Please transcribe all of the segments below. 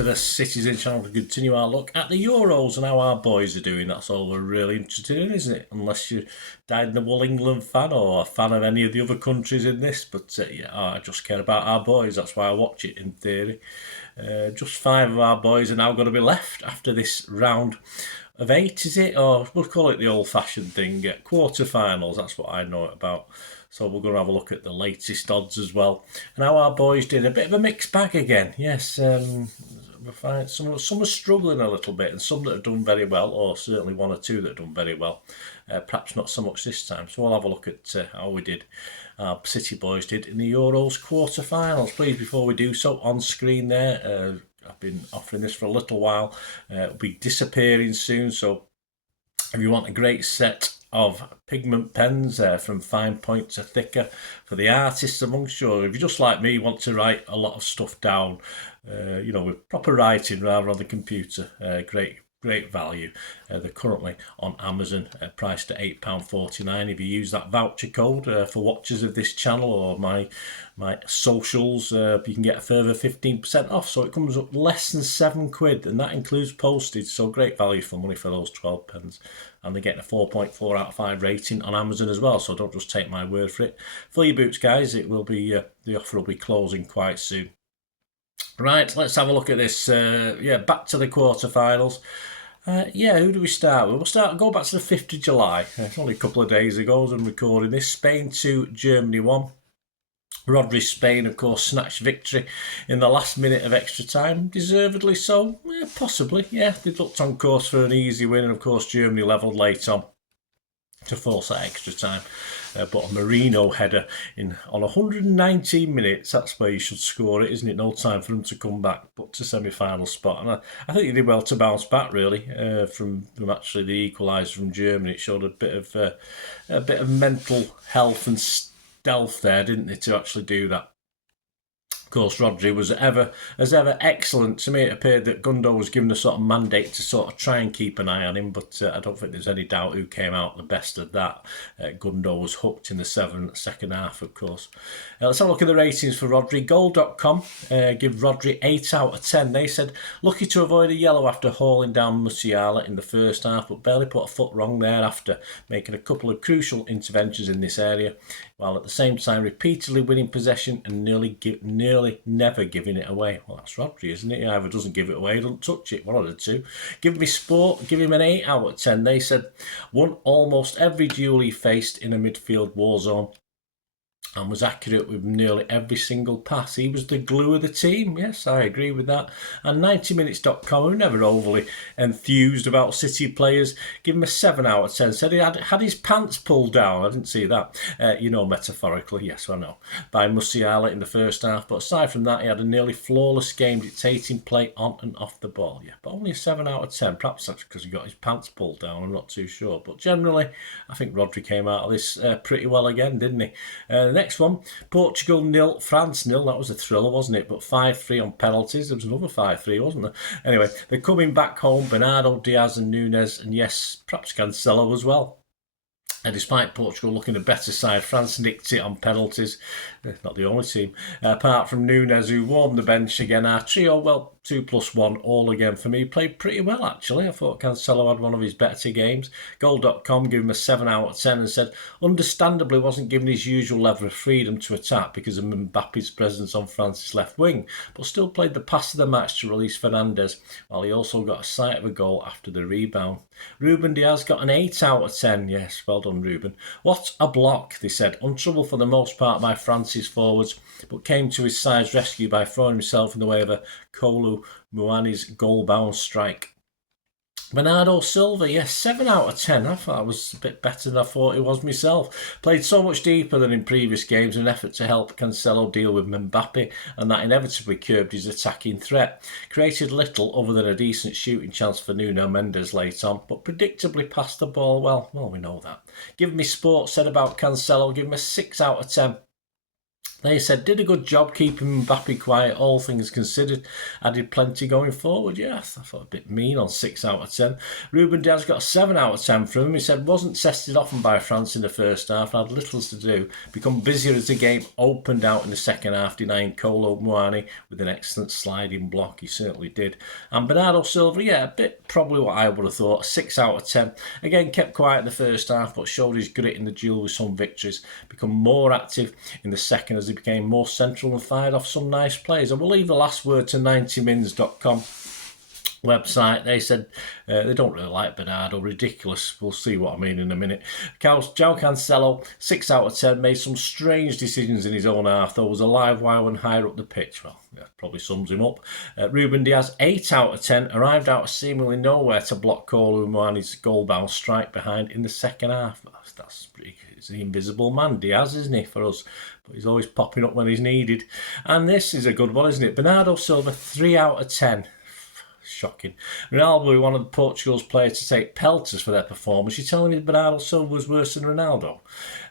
to the Citizen channel to continue our look at the Euros and how our boys are doing. That's all we're really interested in, isn't it? Unless you're dyed-in-the-wool England fan or a fan of any of the other countries in this. But yeah, I just care about our boys. That's why I watch it, in theory. Just 5 of our boys are now going to be left after this round of 8, is it? Or we'll call it the old-fashioned thing. Quarterfinals, that's what I know it about. So we're going to have a look at the latest odds as well. And how our boys did. A bit of a mixed bag again. Yes, we find some are struggling a little bit and some that have done very well, or certainly 1 or 2 that have done very well. Perhaps not so much this time. So we'll have a look at how we did. Our City boys did in the Euros quarterfinals. Please, before we do so, on screen there, I've been offering this for a little while. It'll be disappearing soon. So if you want a great set of pigment pens from fine point to thicker for the artists amongst you, or if you just like me want to write a lot of stuff down, with proper writing rather on the computer, great value. They're currently on Amazon, priced at £8.49. If you use that voucher code for watchers of this channel or my socials, you can get a further 15% off. So it comes up less than £7, and that includes postage. So great value for money for those 12 pens. And they're getting a 4.4 out of 5 rating on Amazon as well. So don't just take my word for it. Fill your boots, guys. It will be the offer will be closing quite soon. Right, let's have a look at this. Back to the quarterfinals. Who do we start with? We'll go back to the 5th of July. It's only a couple of days ago as I'm recording this. Spain 2, Germany 1. Rodri's Spain, of course, snatched victory in the last minute of extra time. Deservedly so? Yeah, possibly. Yeah, they looked on course for an easy win, and of course Germany levelled late on to force that extra time. But a Marino header on 119 minutes, that's where you should score it, isn't it? No time for them to come back, but to semi-final spot. And I think he did well to bounce back, really, from actually the equaliser from Germany. It showed a bit of mental health and stealth there, didn't they, to actually do that. Of course, Rodri was as ever excellent. To me, it appeared that Gundo was given a sort of mandate to sort of try and keep an eye on him, but I don't think there's any doubt who came out the best of that. Gundo was hooked in the second half, of course. Let's have a look at the ratings for Rodri. Goal.com give Rodri 8 out of 10. They said, lucky to avoid a yellow after hauling down Musiala in the first half, but barely put a foot wrong there after making a couple of crucial interventions in this area, while at the same time repeatedly winning possession and nearly never giving it away. Well, that's Rodri, isn't it? He either doesn't give it away, doesn't touch it, one of the two. Give me sport, give him an 8 out of 10. They said, won almost every duel he faced in a midfield war zone and was accurate with nearly every single pass. He was the glue of the team. Yes, I agree with that. And 90minutes.com, who are never overly enthused about City players, give him a 7 out of 10. Said he had his pants pulled down. I didn't see that. Metaphorically, yes, I know, by Musiala in the first half. But aside from that, he had a nearly flawless game, dictating play on and off the ball. Yeah, but only a 7 out of 10. Perhaps that's because he got his pants pulled down. I'm not too sure. But generally, I think Rodri came out of this pretty well again, didn't he? Next one, Portugal 0, France 0. That was a thriller, wasn't it? But 5-3 on penalties. There was another 5-3, wasn't there? Anyway, they're coming back home. Bernardo, Diaz and Nunes, and yes, perhaps Cancelo as well. And despite Portugal looking a better side, France nicked it on penalties. Not the only team. Apart from Nunes, who warmed the bench again. Our trio, well, 2+1 all again for me. Played pretty well, actually. I thought Cancelo had one of his better games. Goal.com gave him a 7 out of 10 and said, understandably wasn't given his usual level of freedom to attack because of Mbappe's presence on France's left wing, but still played the pass of the match to release Fernandes, while he also got a sight of a goal after the rebound. Ruben Diaz got an 8 out of 10. Yes, well done, Ruben. What a block, they said. Untroubled for the most part by France's forwards, but came to his side's rescue by throwing himself in the way of a Kolo Muani's goal-bound strike. Bernardo Silva, yes, 7 out of 10. I thought I was a bit better than I thought it was myself. Played so much deeper than in previous games in an effort to help Cancelo deal with Mbappe, and that inevitably curbed his attacking threat. Created little other than a decent shooting chance for Nuno Mendes late on, but predictably passed the ball well. Well, we know that. Give me sport, said about Cancelo, give him a 6 out of 10. They said, did a good job keeping Mbappe quiet, all things considered. Added plenty going forward. Yes, I thought a bit mean on 6 out of 10. Ruben Diaz got a 7 out of 10 from him. He said, wasn't tested often by France in the first half, had little to do. Become busier as the game opened out in the second half, denying Kolo Muani with an excellent sliding block. He certainly did. And Bernardo Silva, yeah, a bit probably what I would have thought. 6 out of 10. Again, kept quiet in the first half, but showed his grit in the duel with some victories. Become more active in the second as he became more central and fired off some nice plays. And we'll leave the last word to 90mins.com website. They said they don't really like Bernardo. Ridiculous. We'll see what I mean in a minute. João Cancelo, 6 out of 10, made some strange decisions in his own half, though was a live wire when higher up the pitch. Well, that probably sums him up. Ruben Diaz, 8 out of 10, arrived out of seemingly nowhere to block Kolo Muani's goal-bound strike behind in the second half. That's pretty. He's the invisible man, Diaz, isn't he, for us? But he's always popping up when he's needed. And this is a good one, isn't it? Bernardo Silva, 3 out of 10. Shocking. Ronaldo, one of Portugal's players to take pelters for their performance. You're telling me Bernardo Silva was worse than Ronaldo?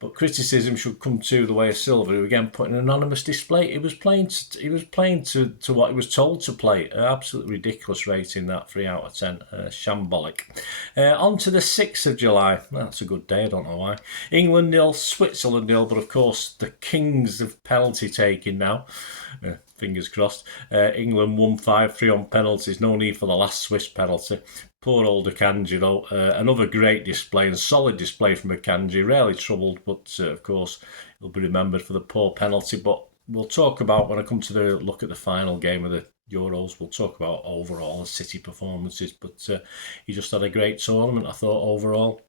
But criticism should come to the way of Silva, who again put an anonymous display. He was playing to what he was told to play. Absolutely ridiculous rating, that 3 out of 10. Shambolic. On to the 6th of July. That's a good day, I don't know why. England 0, Switzerland 0, but of course the kings of penalty taking now. Fingers crossed. England won 5-3 on penalties. No need for the last Swiss penalty. Poor old Akanji, though. Another great display and solid display from Akanji. Rarely troubled, but of course he'll be remembered for the poor penalty. But we'll talk about, when I come to the look at the final game of the Euros, we'll talk about overall the City performances. But he just had a great tournament, I thought, overall.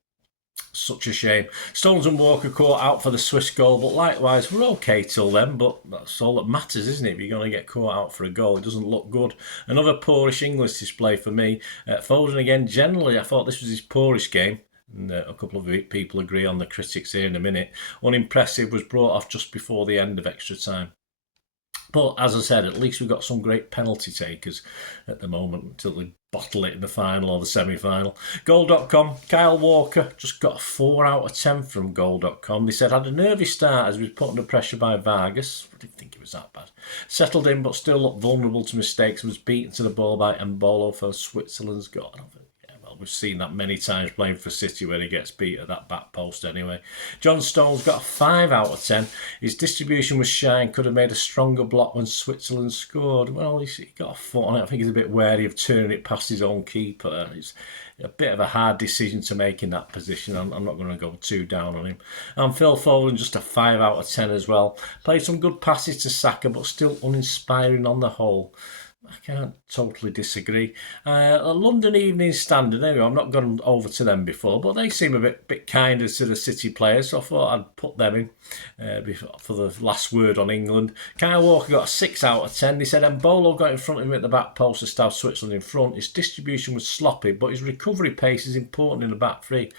Such a shame. Stones and Walker caught out for the Swiss goal, but likewise, we're okay till then, but that's all that matters, isn't it? If you're going to get caught out for a goal, it doesn't look good. Another poorish English display for me. Foden again, generally, I thought this was his poorest game. And a couple of people agree on the critics here in a minute. Unimpressive, was brought off just before the end of extra time. But as I said, at least we've got some great penalty takers at the moment until they bottle it in the final or the semi-final. Goal.com, Kyle Walker just got a 4 out of 10 from Goal.com. They said had a nervy start as he was put under pressure by Vargas. I didn't think it was that bad. Settled in but still looked vulnerable to mistakes and was beaten to the ball by Mbolo for Switzerland's goal. We've seen that many times playing for City when he gets beat at that back post anyway. John Stones got a 5 out of 10. His distribution was shy and could have made a stronger block when Switzerland scored. Well, he got a foot on it. I think he's a bit wary of turning it past his own keeper. It's a bit of a hard decision to make in that position. I'm not going to go too down on him. And Phil Foden, just a 5 out of 10 as well. Played some good passes to Saka, but still uninspiring on the whole. I can't totally disagree. A London Evening Standard, anyway, I've not gone over to them before, but they seem a bit kinder to the City players, so I thought I'd put them in for the last word on England. Kyle Walker got a 6 out of 10. They said Mbolo got in front of him at the back post to stab Switzerland in front. His distribution was sloppy, but his recovery pace is important in the back three.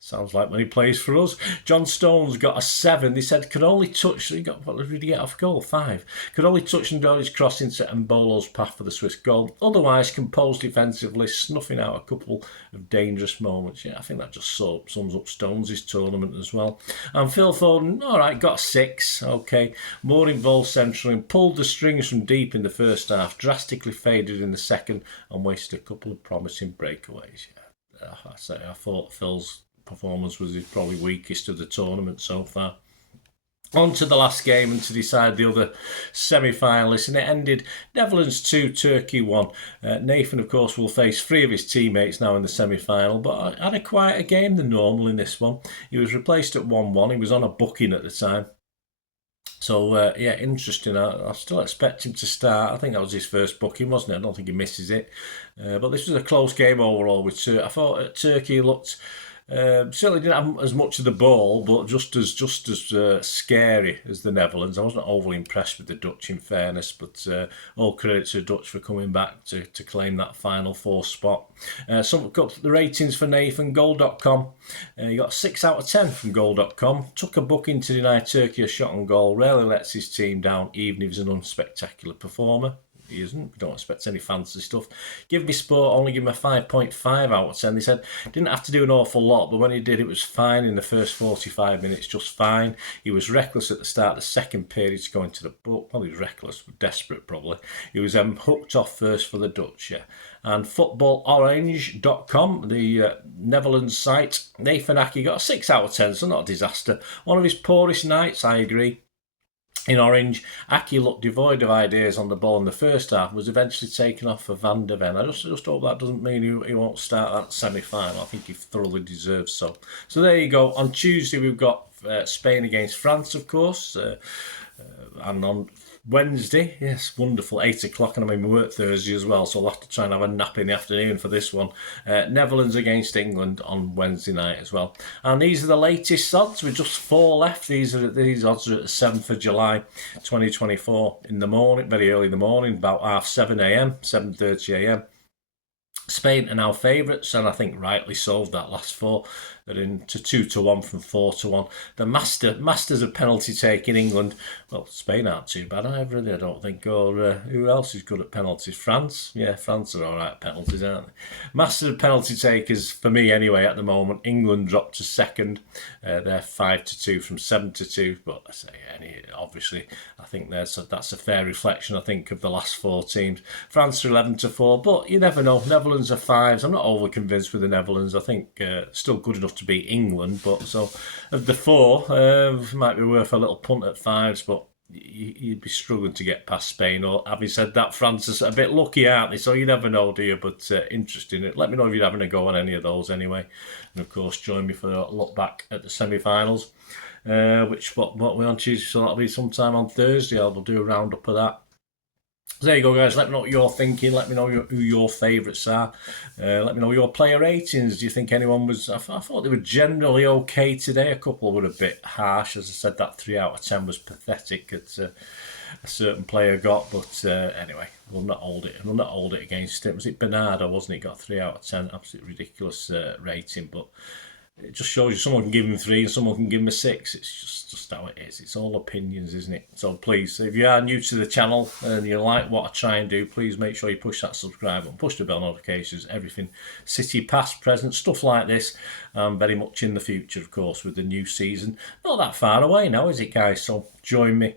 Sounds like when he plays for us. John Stones got a 7. They said could only touch, what did he get off goal? 5. Could only touch and dodge his cross into Mbolo's path for the Swiss goal. Otherwise, composed defensively, snuffing out a couple of dangerous moments. Yeah, I think that just sums up Stones' tournament as well. And Phil Foden, all right, got a 6. Okay, more involved centrally and pulled the strings from deep in the first half, drastically faded in the second and wasted a couple of promising breakaways. Yeah, I thought Phil's performance was his probably weakest of the tournament so far. On to the last game and to decide the other semi-finalists, and it ended Netherlands 2, Turkey 1. Nathan, of course, will face 3 of his teammates now in the semi-final, but had a quieter game than normal in this one. He was replaced at 1-1. He was on a booking at the time. So, yeah, interesting. I still expect him to start. I think that was his first booking, wasn't it? I don't think he misses it. But this was a close game overall. I thought Turkey looked... certainly didn't have as much of the ball, but just as scary as the Netherlands. I wasn't overly impressed with the Dutch, in fairness, but all credit to the Dutch for coming back to claim that final 4 spot. Got the ratings for Nathan. Goal.com. He got a 6 out of 10 from Goal.com. Took a booking to deny Turkey a shot on goal. Rarely lets his team down, even if he's an unspectacular performer. He isn't. Don't expect any fancy stuff. Give me sport, only give him a 5.5 out of 10. They said didn't have to do an awful lot, but when he did, it was fine in the first 45 minutes, just fine. He was reckless at the start of the second period to go into the book. Well, he was reckless, but desperate probably. He was hooked off first for the Dutch, yeah. And footballorange.com, the Netherlands site, Nathan Aki got a 6 out of 10, so not a disaster. One of his poorest nights, I agree. In orange, Aki looked devoid of ideas on the ball in the first half, was eventually taken off for Van der Ven. I just hope that doesn't mean he won't start that semi-final. I think he thoroughly deserves so. So there you go. On Tuesday, we've got Spain against France, of course. And on Wednesday, yes, wonderful, 8 o'clock, and I'm in work Thursday as well, so I'll have to try and have a nap in the afternoon for this one. Netherlands against England on Wednesday night as well. And these are the latest odds, with just 4 left. These odds are at the 7th of July 2024 in the morning, very early in the morning, about 7:30 a.m, 7:30 a.m. Spain are now favourites, and I think rightly so. That last 4, they're into 2-1 from 4-1. The masters of penalty taking England. Well, Spain aren't too bad either, I don't think. Or who else is good at penalties? France? Yeah, France are all right at penalties, aren't they? Masters of penalty takers for me anyway at the moment. England dropped to second. They're 5-2 from 7-2. But I say, obviously, I think that's a fair reflection, I think, of the last 4 teams. France are 11-4, but you never know. Netherlands are 5s. I'm not overly convinced with the Netherlands. I think still good enough to beat England, but so of the 4, might be worth a little punt at 5s, but you'd be struggling to get past Spain. Or having said that, France is a bit lucky, aren't they? So you never know, do you? But interesting. Let me know if you're having a go on any of those anyway. And of course, join me for a look back at the semi-finals, which what we're on Tuesday, so that'll be sometime on Thursday. I'll do a roundup of that. So there you go, guys. Let me know what you're thinking. Let me know who your favourites are. Let me know your player ratings. Do you think anyone was... I thought they were generally okay today. A couple were a bit harsh. As I said, that 3 out of 10 was pathetic that a certain player got. But anyway, we'll not hold it against him. Was it Bernardo, wasn't he? Got 3 out of 10. Absolutely ridiculous rating. But it just shows you someone can give him 3 and someone can give him a 6. It's just how it is. It's all opinions, isn't it? So please, if you are new to the channel and you like what I try and do, please make sure you push that subscribe button, push the bell notifications, everything. City past, present, stuff like this. Very much in the future, of course, with the new season. Not that far away now, is it, guys? So join me.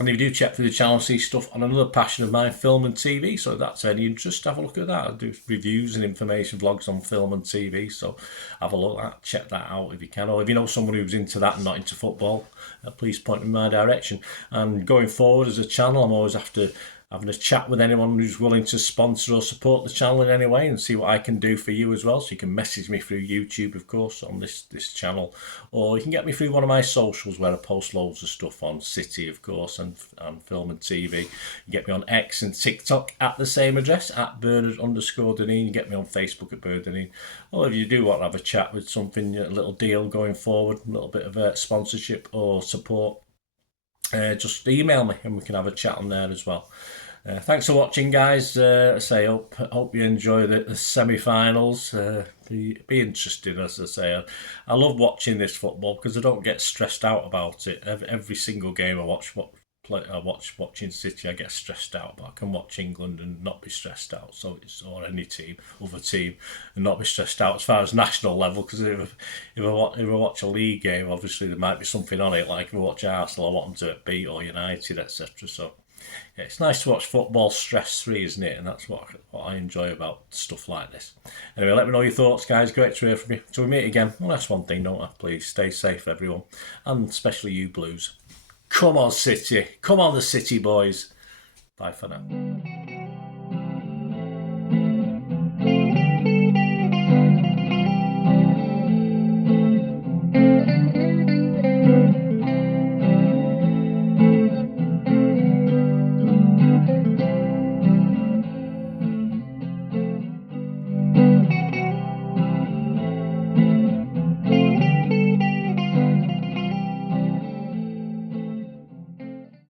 And if you do check through the channel, see stuff on another passion of mine, film and TV. So if that's any interest, have a look at that. I do reviews and information vlogs on film and TV. So have a look at that, check that out if you can. Or if you know someone who's into that and not into football, please point them in my direction. And going forward as a channel, I'm always after having a chat with anyone who's willing to sponsor or support the channel in any way and see what I can do for you as well. So you can message me through YouTube, of course, on this channel, or you can get me through one of my socials where I post loads of stuff on City, of course, and film and TV. You can get me on X and TikTok at the same address, at Bernard_Deneen. You get me on Facebook at Bernard. Or if you do want to have a chat with something, a little deal going forward, a little bit of a sponsorship or support, just email me and we can have a chat on there as well. Thanks for watching, guys. Hope you enjoy the semi-finals. Be interesting, as I say. I love watching this football because I don't get stressed out about it. Every single game I watch watching City, I get stressed out, but I can watch England and not be stressed out. So it's or any other team, and not be stressed out as far as national level. Because if I watch a league game, obviously there might be something on it. Like if I watch Arsenal, I want them to beat or United, etc. So yeah, it's nice to watch football stress-free, isn't it? And that's what I enjoy about stuff like this. Anyway, let me know your thoughts, guys. Great to hear from you. Till we meet again. Well, that's one thing, don't I? Please stay safe, everyone, and especially you Blues. Come on, City. Come on, the City boys. Bye for now.